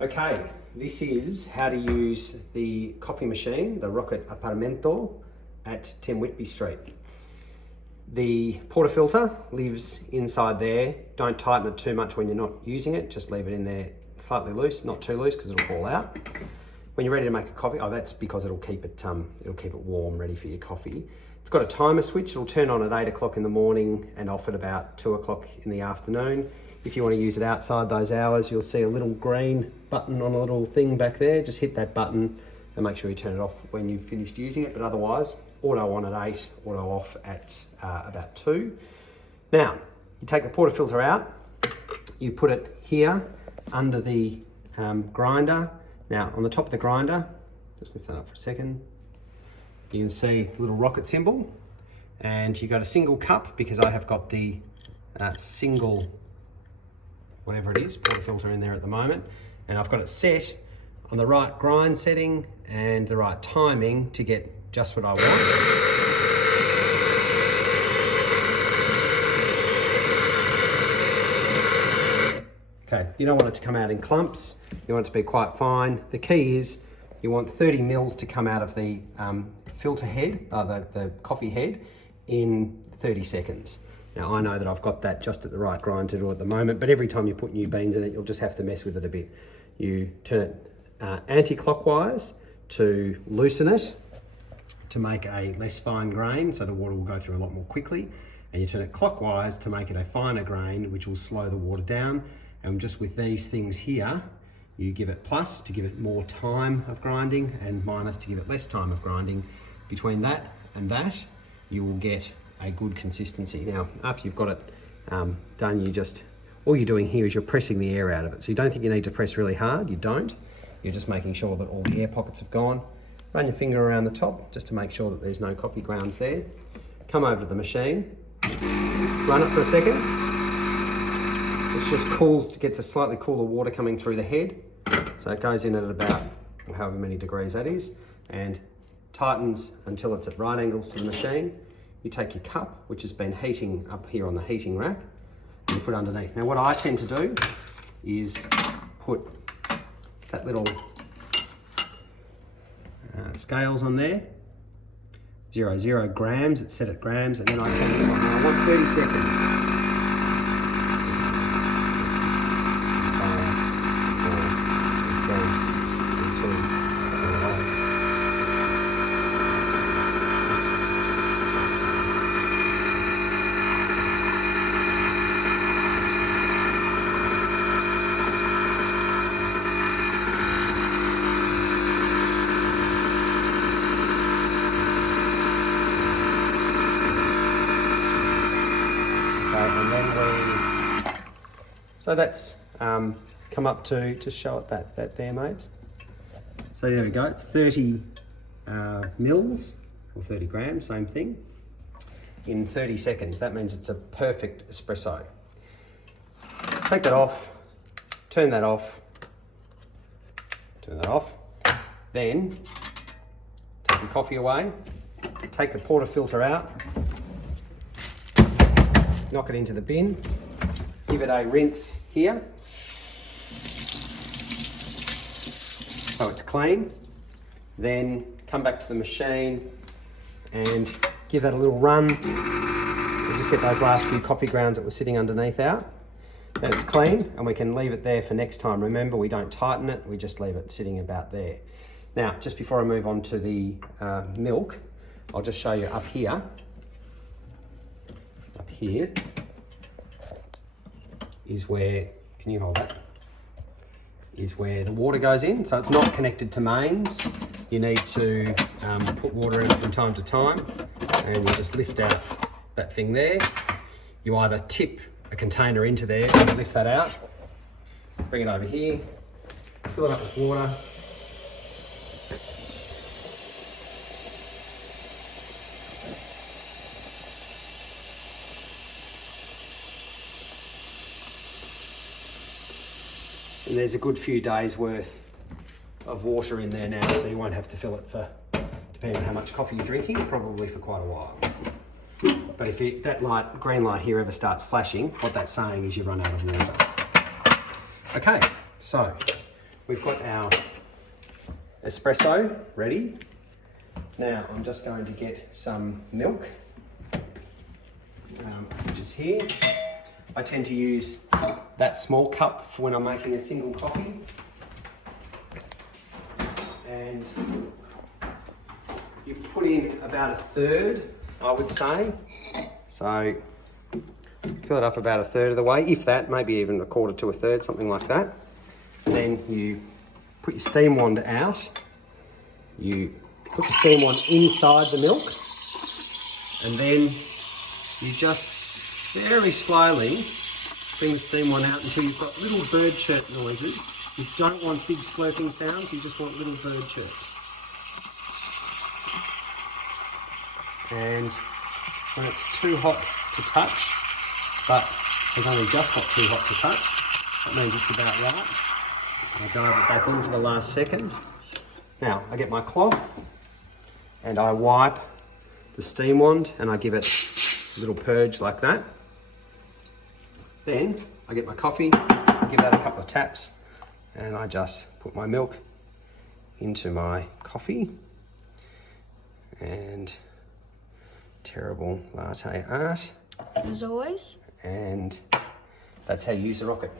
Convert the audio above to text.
Okay, this is how to use the coffee machine, the Rocket Apartamento at 10 Whitby Street. The portafilter lives inside there. Don't tighten it too much when you're not using it. Just leave it in there slightly loose, not too loose because it'll fall out. When you're ready to make a coffee, that's because it'll keep it warm, ready for your coffee. It's got a timer switch. It'll turn on at 8 o'clock in the morning and off at about 2 o'clock in the afternoon. If you want to use it outside those hours, you'll see a little green button on a little thing back there. Just hit that button and make sure you turn it off when you've finished using it. But otherwise, auto on at 8, auto off at about 2. Now, you take the portafilter out, you put it here under the grinder. Now, on the top of the grinder, just lift that up for a second, you can see the little rocket symbol, and you got a single cup because I have got the single, whatever it is, portafilter in there at the moment, and I've got it set on the right grind setting and the right timing to get just what I want. Okay, you don't want it to come out in clumps. You want it to be quite fine. The key is you want 30 mils to come out of the filter head, the coffee head, in 30 seconds. Now I know that I've got that just at the right grind to do at the moment, but every time you put new beans in it, you'll just have to mess with it a bit. You turn it anti-clockwise to loosen it, to make a less fine grain, so the water will go through a lot more quickly. And you turn it clockwise to make it a finer grain, which will slow the water down. And just with these things here, you give it plus to give it more time of grinding and minus to give it less time of grinding. Between that and that, you will get a good consistency. Now, after you've got it done, all you're doing here is you're pressing the air out of it. So you don't think you need to press really hard, you don't. You're just making sure that all the air pockets have gone. Run your finger around the top just to make sure that there's no coffee grounds there. Come over to the machine, run it for a second. It just cools, gets a slightly cooler water coming through the head. So it goes in at about however many degrees that is, and tightens until it's at right angles to the machine. You take your cup, which has been heating up here on the heating rack, and you put it underneath. Now what I tend to do is put that little scales on there, 0 grams, it's set at grams, and then I turn this on. Now I want 30 seconds. And then so that's come up to, just show it that there, mates. So there we go, it's 30 mils, or 30 grams, same thing, in 30 seconds. That means it's a perfect espresso. Take that off, turn that off, then take your coffee away, take the portafilter out, knock it into the bin, give it a rinse here, so it's clean. Then come back to the machine and give that a little run. We'll just get those last few coffee grounds that were sitting underneath out. Then it's clean and we can leave it there for next time. Remember, we don't tighten it, we just leave it sitting about there. Now, just before I move on to the milk, I'll just show you up here. Up here is where, can you hold that? Is where the water goes in. So it's not connected to mains. You need to put water in from time to time, and you just lift out that thing there. You either tip a container into there and lift that out, bring it over here, fill it up with water. And there's a good few days worth of water in there now, so you won't have to fill it for, depending on how much coffee you're drinking, probably for quite a while. But if that green light here ever starts flashing, what that's saying is you run out of water. Okay, so we've got our espresso ready. Now I'm just going to get some milk, which is here. I tend to use that small cup for when I'm making a single coffee. And you put in about 1/3, I would say. So fill it up about 1/3 of the way, if that, maybe even 1/4 to 1/3, something like that. Then you put your steam wand out. You put the steam wand inside the milk, and then you just very slowly bring the steam wand out until you've got little bird chirp noises. You don't want big slurping sounds, you just want little bird chirps. And when it's too hot to touch, but has only just got too hot to touch, that means it's about right. I dive it back in for the last second. Now, I get my cloth and I wipe the steam wand and I give it a little purge like that. Then I get my coffee, give that a couple of taps, and I just put my milk into my coffee. And terrible latte art. As always. And that's how you use a rocket.